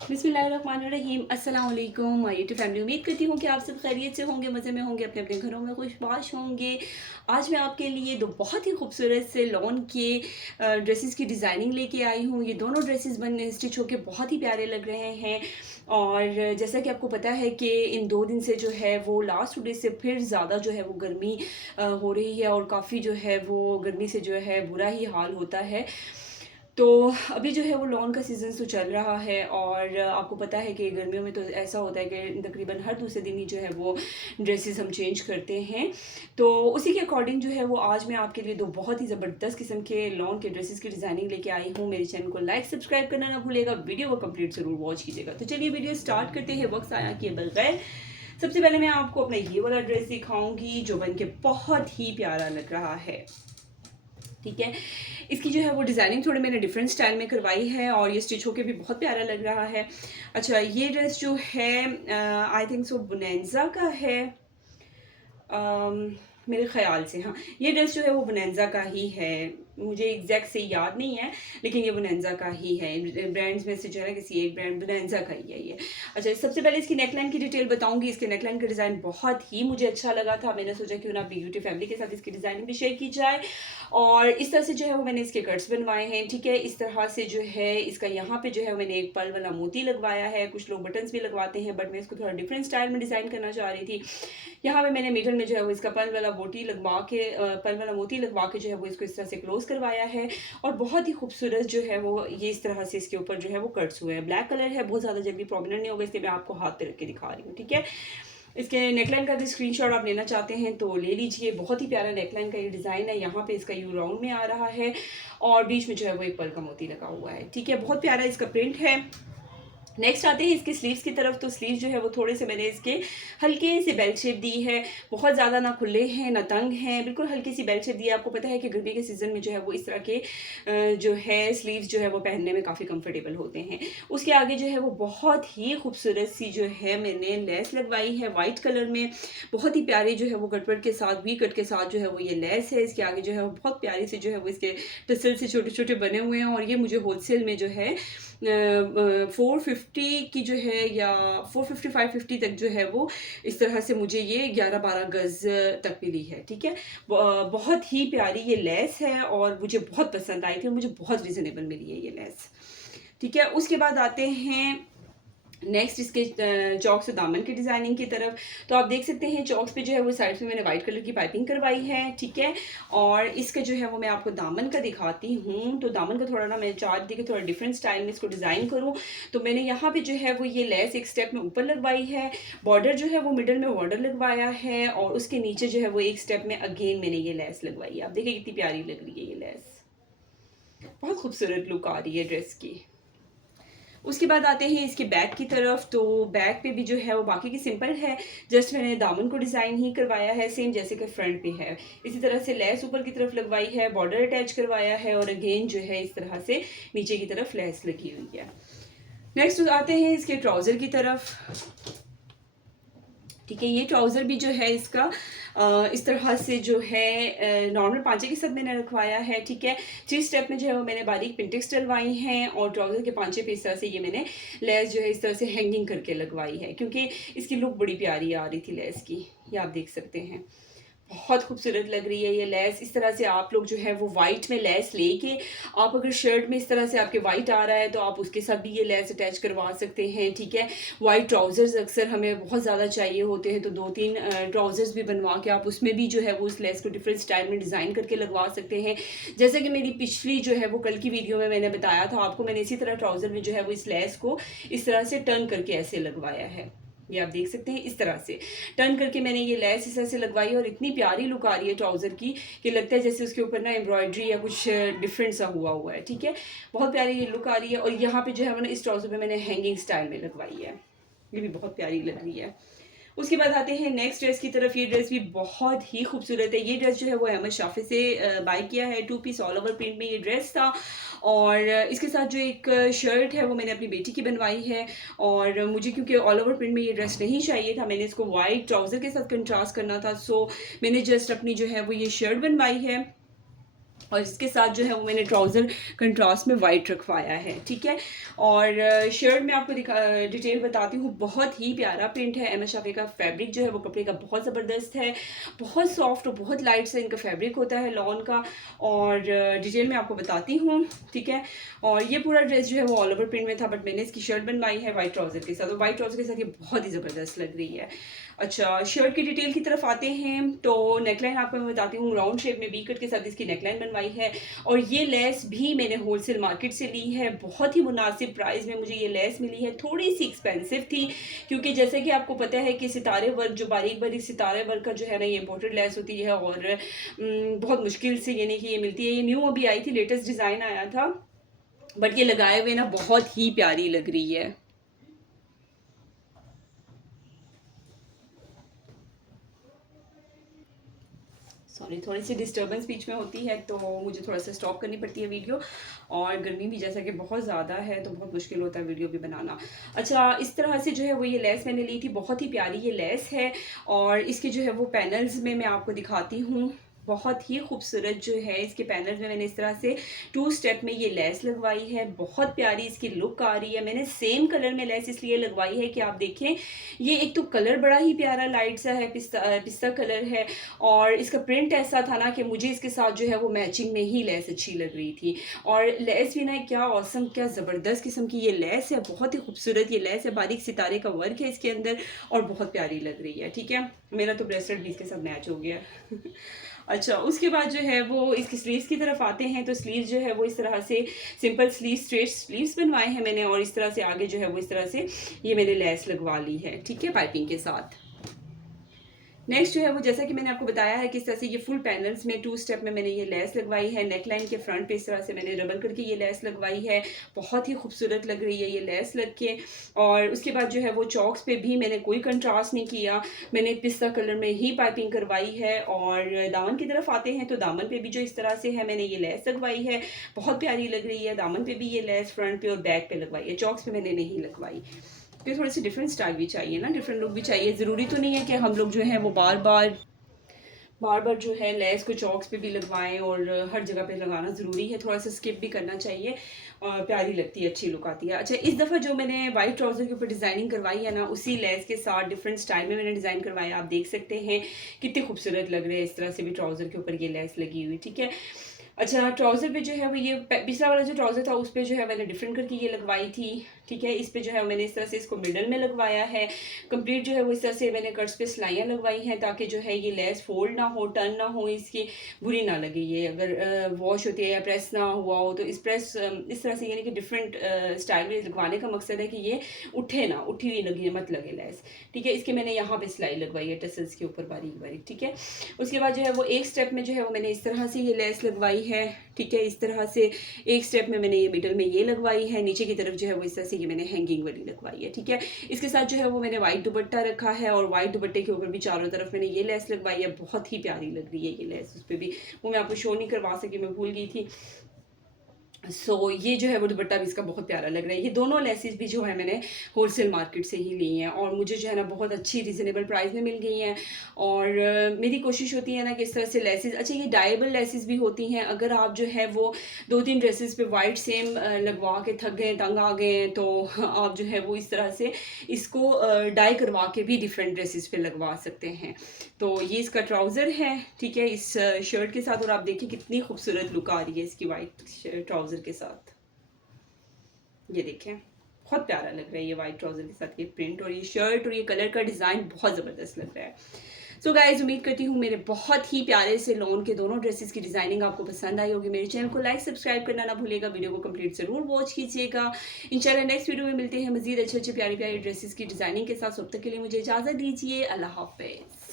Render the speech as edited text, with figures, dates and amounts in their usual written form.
बिस्मिल्लाहिर्रहमानिर्रहीम। अस्सलाम वालेकुम माय यूट्यूब फैमिली। उम्मीद करती हूँ कि आप सब खैरियत से होंगे, मज़े में होंगे, अपने अपने घरों में खुशबाश होंगे। आज मैं आपके लिए दो बहुत ही खूबसूरत से लॉन के ड्रेसेस की डिज़ाइनिंग लेके आई हूँ। ये दोनों ड्रेसेस बन स्टिच होके बहुत ही प्यारे लग रहे हैं। और जैसा कि आपको पता है कि इन 2 दिन से जो है वो लास्ट 2 डेज़ से फिर ज़्यादा जो है वो गर्मी हो रही है और काफ़ी जो है वो गर्मी से जो है बुरा ही हाल होता है। तो अभी जो है वो लॉन का सीज़न तो चल रहा है और आपको पता है कि गर्मियों में तो ऐसा होता है कि तकरीबन हर दूसरे दिन ही जो है वो ड्रेसेस हम चेंज करते हैं। तो उसी के अकॉर्डिंग जो है वो आज मैं आपके लिए दो बहुत ही ज़बरदस्त किस्म के लॉन के ड्रेसेस की डिज़ाइनिंग लेके आई हूँ। मेरे चैनल को लाइक सब्सक्राइब करना ना भूलिएगा, वीडियो को कंप्लीट ज़रूर वॉच कीजिएगा। तो चलिए वीडियो स्टार्ट करते हैं वक्त आया किए बगैर। सबसे पहले मैं आपको अपना ये वाला ड्रेस दिखाऊंगी जो बन के बहुत ही प्यारा लग रहा है। ठीक है, इसकी जो है वो डिज़ाइनिंग थोड़ी मैंने डिफरेंट स्टाइल में करवाई है और ये स्टिच होके भी बहुत प्यारा लग रहा है। अच्छा, ये ड्रेस जो है आई थिंक सो बोनेंजा का है। मेरे ख़्याल से हाँ, ये ड्रेस जो है वो बोनेंजा का ही है। मुझे एग्जैक्ट से याद नहीं है, लेकिन ये बोनेंजा का ही है। ब्रांड्स में से जो है किसी एक ब्रांड बोनेंजा का ही है ये। अच्छा, सबसे पहले इसकी नेकलाइन की डिटेल बताऊंगी। इसके नेकलाइन का डिज़ाइन बहुत ही मुझे अच्छा लगा था। मैंने सोचा क्यों ना अपनी यूट्यूब फैमिली के साथ इसकी डिज़ाइनिंग भी शेयर की जाए। और इस तरह से जो है वो मैंने इसके कट्स बनवाए हैं। ठीक है, इस तरह से जो है इसका यहाँ पे जो है मैंने एक पर्ल वाला मोती लगवाया है। कुछ लोग बटन्स भी लगवाते हैं, बट मैं इसको थोड़ा डिफरेंट स्टाइल में डिज़ाइन करना चाह रही थी। यहाँ पे मैंने मिडल में जो है वो इसका पर्ल वाला मोती लगवा के जो है वो इसको इस तरह से क्लोज करवाया है। और बहुत ही खूबसूरत जो है वो ये इस तरह से इसके ऊपर जो है वो कट्स हुए हैं। ब्लैक कलर है, बहुत ज़्यादा जल्दी प्रोमिनेंट नहीं होगा, इसलिए मैं आपको हाथ पे रख के दिखा रही हूँ। ठीक है, इसके नेकलाइन का भी स्क्रीनशॉट आप लेना चाहते हैं तो ले लीजिए। बहुत ही प्यारा नेकलाइन का ये डिज़ाइन है। यहाँ पे इसका यू राउंड में आ रहा है और बीच में जो है वो एक पर्ल का मोती लगा हुआ है। ठीक है, बहुत प्यारा इसका प्रिंट है। नेक्स्ट आते हैं इसके स्लीव्स की तरफ। तो स्लीव्स जो है वो थोड़े से मैंने इसके हल्के से बेल शेप दी है। बहुत ज़्यादा ना खुले हैं ना तंग हैं, बिल्कुल हल्की सी बेल शेप दी है। आपको पता है कि गर्मी के सीज़न में जो है वो इस तरह के जो है स्लीव्स जो है वो पहनने में काफ़ी कंफर्टेबल होते हैं। उसके आगे जो है वो बहुत ही खूबसूरत सी जो है मैंने लेस लगवाई है वाइट कलर में। बहुत ही प्यारी जो है वो कटवर्क के साथ, वी कट के साथ जो है वो ये लेस है। इसके आगे जो है वो बहुत प्यारी से जो है वो इसके टसल से छोटे छोटे बने हुए हैं। और ये मुझे होलसेल में जो है 450 की जो है या 450 550 तक जो है वो इस तरह से मुझे ये 11-12 गज तक मिली है। ठीक है, बहुत ही प्यारी ये लेस है और मुझे बहुत पसंद आई थी और मुझे बहुत रिजनेबल मिली है ये लेस। ठीक है, उसके बाद आते हैं नेक्स्ट इसके चौक से दामन की डिज़ाइनिंग की तरफ। तो आप देख सकते हैं चौक्स पे जो है वो साइड में मैंने वाइट कलर की पाइपिंग करवाई है। ठीक है, और इसका जो है वो मैं आपको दामन का दिखाती हूँ। तो दामन का थोड़ा ना मैं चाह रही थी कि थोड़ा डिफरेंट स्टाइल में इसको डिज़ाइन करूँ। तो मैंने यहाँ पे जो है वो ये लेस एक स्टेप में ऊपर लगवाई है। बॉर्डर जो है वो मिडल में बॉर्डर लगवाया है और उसके नीचे जो है वो एक स्टेप में अगेन मैंने ये लेस लगवाई है। आप देखिए कितनी प्यारी लग रही है ये लेस, बहुत खूबसूरत लुक आ रही है ड्रेस की। उसके बाद आते हैं इसके बैक की तरफ। तो बैक पे भी जो है वो बाकी की सिंपल है, जस्ट मैंने दामन को डिज़ाइन ही करवाया है सेम जैसे कि फ्रंट पे है। इसी तरह से लेस ऊपर की तरफ लगवाई है, बॉर्डर अटैच करवाया है और अगेन जो है इस तरह से नीचे की तरफ लेस लगी हुई है। नेक्स्ट आते हैं इसके ट्राउज़र की तरफ। ठीक है, ये ट्राउज़र भी जो है इसका इस तरह से जो है नॉर्मल पांचे के साथ मैंने रखवाया है। ठीक है, 3 स्टेप में जो है वो मैंने बारीक पिंटेक्स डलवाई हैं और ट्राउज़र के पांचे पे इस तरह से ये मैंने लेस जो है इस तरह से हैंगिंग करके लगवाई है, क्योंकि इसकी लुक बड़ी प्यारी आ रही थी लेस की। ये आप देख सकते हैं, बहुत खूबसूरत लग रही है ये लेस। इस तरह से आप लोग जो है वो वाइट में लेस लेके, आप अगर शर्ट में इस तरह से आपके वाइट आ रहा है तो आप उसके साथ भी ये लेस अटैच करवा सकते हैं। ठीक है, वाइट ट्राउज़र्स अक्सर हमें बहुत ज़्यादा चाहिए होते हैं, तो 2-3 ट्राउज़र्स भी बनवा के आप उसमें भी जो है वो उस लेस को डिफरेंट स्टाइल में डिज़ाइन करके लगवा सकते हैं। जैसे कि मेरी पिछली जो है वो कल की वीडियो में मैंने बताया था आपको, मैंने इसी तरह ट्राउज़र में जो है वो इस लेस को इस तरह से टर्न करके ऐसे लगवाया है। ये आप देख सकते हैं, इस तरह से टर्न करके मैंने ये लेस इस तरह से लगवाई और इतनी प्यारी लुक आ रही है ट्राउज़र की कि लगता है जैसे उसके ऊपर ना एम्ब्रॉयडरी या कुछ डिफरेंट सा हुआ है। ठीक है, बहुत प्यारी ये लुक आ रही है। और यहाँ पे जो है मैंने इस ट्राउज़र पे मैंने हैंगिंग स्टाइल में लगवाई है, ये भी बहुत प्यारी लग रही है। उसके बाद आते हैं नेक्स्ट ड्रेस की तरफ। ये ड्रेस भी बहुत ही खूबसूरत है। ये ड्रेस जो है वो अहमद शाफी से बाय किया है। 2 पीस ऑल ओवर प्रिंट में ये ड्रेस था और इसके साथ जो एक शर्ट है वो मैंने अपनी बेटी की बनवाई है। और मुझे क्योंकि ऑल ओवर प्रिंट में ये ड्रेस नहीं चाहिए था, मैंने इसको वाइट ट्राउज़र के साथ कंट्रास्ट करना था, सो मैंने जस्ट अपनी जो है वो ये शर्ट बनवाई है और इसके साथ जो है वो मैंने ट्राउज़र कंट्रास्ट में वाइट रखवाया है, ठीक है। और शर्ट में आपको डिटेल बताती हूँ, बहुत ही प्यारा प्रिंट है। एम एस शाफी का फैब्रिक जो है वो कपड़े का बहुत ज़बरदस्त है, बहुत सॉफ्ट और बहुत लाइट से इनका फैब्रिक होता है लॉन का। और डिटेल में आपको बताती हूँ, ठीक है। और ये पूरा ड्रेस जो है वो ऑल ओवर प्रिंट में था, बट मैंने इसकी शर्ट बनवाई है वाइट ट्राउज़र के साथ, और वाइट ट्राउज़र के साथ ये बहुत ही ज़बरदस्त लग रही है। अच्छा, शर्ट की डिटेल की तरफ आते हैं तो नेकलाइन आपको मैं बताती हूँ, राउंड शेप में वी कट के साथ इसकी नेकलाइन बनवाई है। और ये लेस भी मैंने होलसेल मार्केट से ली है, बहुत ही मुनासिब प्राइस में मुझे ये लेस मिली है। थोड़ी सी एक्सपेंसिव थी, क्योंकि जैसे कि आपको पता है कि सितारे वर्क, जो बारीक बारीक सितारे वर्क का जो है ना, ये इम्पोर्टेड लेस होती है, और बहुत मुश्किल से यानी कि ये मिलती है। ये न्यू अभी आई थी, लेटेस्ट डिज़ाइन आया था, बट ये लगाए हुए ना बहुत ही प्यारी लग रही है। सॉरी, थोड़ी सी डिस्टर्बेंस बीच में होती है तो मुझे थोड़ा सा स्टॉप करनी पड़ती है वीडियो। और गर्मी भी जैसा कि बहुत ज़्यादा है तो बहुत मुश्किल होता है वीडियो भी बनाना। अच्छा, इस तरह से जो है वो ये लेस मैंने ली थी, बहुत ही प्यारी ये लेस है। और इसके जो है वो पैनल्स में मैं आपको दिखाती हूँ, बहुत ही खूबसूरत जो है इसके पैनल्स में मैंने इस तरह से 2 स्टेप में ये लेस लगवाई है। बहुत प्यारी इसकी लुक आ रही है। मैंने सेम कलर में लेस इसलिए लगवाई है कि आप देखें, ये एक तो कलर बड़ा ही प्यारा लाइट सा है, पिस्ता कलर है, और इसका प्रिंट ऐसा था ना कि मुझे इसके साथ जो है वो मैचिंग में ही लेस अच्छी लग रही थी। और लेस भी ना क्या औसम, क्या ज़बरदस्त किस्म की ये लेस है, बहुत ही खूबसूरत ये लेस है, बारीक सितारे का वर्क है इसके अंदर, और बहुत प्यारी लग रही है, ठीक है। मेरा तो ब्रेसलेट भी इसके साथ मैच हो गया। अच्छा, उसके बाद जो है वो इसकी स्लीव्स की तरफ आते हैं, तो स्लीव्स जो है वो इस तरह से सिंपल स्लीव्स, स्ट्रेट स्लीव्स बनवाए हैं मैंने, और इस तरह से आगे जो है वो इस तरह से ये मैंने लेस लगवा ली है, ठीक है, पाइपिंग के साथ। नेक्स्ट जो है वो, जैसा कि मैंने आपको बताया है, किस तरह से ये फुल पैनल्स में 2 स्टेप में मैंने ये लेस लगवाई है। नेकलाइन के फ्रंट पे इस तरह से मैंने रबर करके ये लेस लगवाई है, बहुत ही खूबसूरत लग रही है ये लेस लग के। और उसके बाद जो है वो चॉक्स पे भी मैंने कोई कंट्रास्ट नहीं किया, मैंने पिस्ता कलर में ही पाइपिंग करवाई है। और दामन की तरफ आते हैं तो दामन पे भी जो इस तरह से है मैंने ये लेस लगवाई है, बहुत प्यारी लग रही है। दामन पे भी ये लेस फ्रंट पे और बैक पे लगवाई है, चॉक्स पे मैंने नहीं लगवाई, क्योंकि थोड़ी सी डिफरेंट स्टाइल भी चाहिए ना, डिफरेंट लुक भी चाहिए। ज़रूरी तो नहीं है कि हम लोग जो है वो बार बार जो है लेस को चॉक्स पे भी लगवाएं, और हर जगह पे लगाना ज़रूरी है, थोड़ा सा स्किप भी करना चाहिए, और प्यारी लगती है, अच्छी लुक आती है। अच्छा, इस दफ़ा जो मैंने वाइट ट्राउज़र के ऊपर डिज़ाइनिंग करवाई है ना, उसी लेस के साथ डिफरेंट स्टाइल में मैंने डिज़ाइन करवाया, आप देख सकते हैं कितने खूबसूरत लग रहे हैं। इस तरह से भी ट्राउज़र के ऊपर ये लेस लगी हुई, ठीक है। अच्छा, ट्राउज़र पे जो है वो ये पिछला वाला जो ट्राउज़र था उस पे जो है मैंने डिफरेंट करके ये लगवाई थी, ठीक है। इस पे जो है मैंने इस तरह से इसको मिडल में लगवाया है, कंप्लीट जो है वो इस तरह से मैंने कट्स पे सिलाइयाँ लगवाई हैं, ताकि जो है ये लेस फोल्ड ना हो, टर्न ना हो, इसकी बुरी ना लगे। ये अगर वॉश होती है या प्रेस ना हुआ हो तो इस तरह से यानी कि डिफरेंट स्टाइल में लगवाने का मकसद है कि ये उठे ना, उठी हुई लगे मत लगे लेस, ठीक है। इसके मैंने यहाँ पे सिलाई लगवाई है टसल्स के ऊपर बारीक बारीक, ठीक है। उसके बाद जो है वो एक स्टेप में जो है वो मैंने इस तरह से ये लेस लगवाई है, ठीक है। इस तरह से एक स्टेप में मैंने ये मिडल में ये लगवाई है, नीचे की तरफ जो है वो इस तरह से ये मैंने हैंगिंग वाली लगवाई है, ठीक है। इसके साथ जो है वो मैंने वाइट दुपट्टा रखा है, और वाइट दुपट्टे के ऊपर भी चारों तरफ मैंने ये लेस लगवाई है, बहुत ही प्यारी लग रही है ये लेस। उस पर भी वो मैं आपको शो नहीं करवा सकी, मैं भूल गई थी। ये जो है वो दुपट्टा भी इसका बहुत प्यारा लग रहा है। ये दोनों लेसेस भी जो है मैंने होलसेल मार्केट से ही ली हैं, और मुझे जो है ना बहुत अच्छी रीज़नेबल प्राइस में मिल गई हैं। और मेरी कोशिश होती है ना कि इस तरह से लेसेस, अच्छा ये डाइबल लेसेस भी होती हैं, अगर आप जो है वो 2-3 ड्रेसेस पे वाइट सेम लगवा के थक गए, तंग आ गए, तो आप जो है वो इस तरह से इसको डाई करवा के भी डिफरेंट ड्रेसेस पे लगवा सकते हैं। तो ये इसका ट्राउज़र है, ठीक है, इस शर्ट के साथ। और आप देखिए कितनी खूबसूरत लुक आ रही है इसकी वाइट ट्राउज़र के साथ, ये देखें बहुत प्यारा लग रहा है ये वाइट ट्राउज़र के साथ ये प्रिंट, और ये शर्ट और ये कलर का डिज़ाइन बहुत ज़बरदस्त लग रहा है। सो गाइज, उम्मीद करती हूँ मेरे बहुत ही प्यारे से लॉन के दोनों ड्रेसेस की डिज़ाइनिंग आपको पसंद आई होगी। मेरे चैनल को लाइक सब्सक्राइब करना ना भूलिएगा, वीडियो को कंप्लीट ज़रूर वॉच कीजिएगा। इंशाल्लाह नेक्स्ट वीडियो में मिलते हैं मज़ीद अच्छे अच्छे प्यारी प्यारी ड्रेसेस की डिज़ाइनिंग के साथ। तब तक के लिए मुझे इजाज़त दीजिए, अल्लाह हाफ़िज़।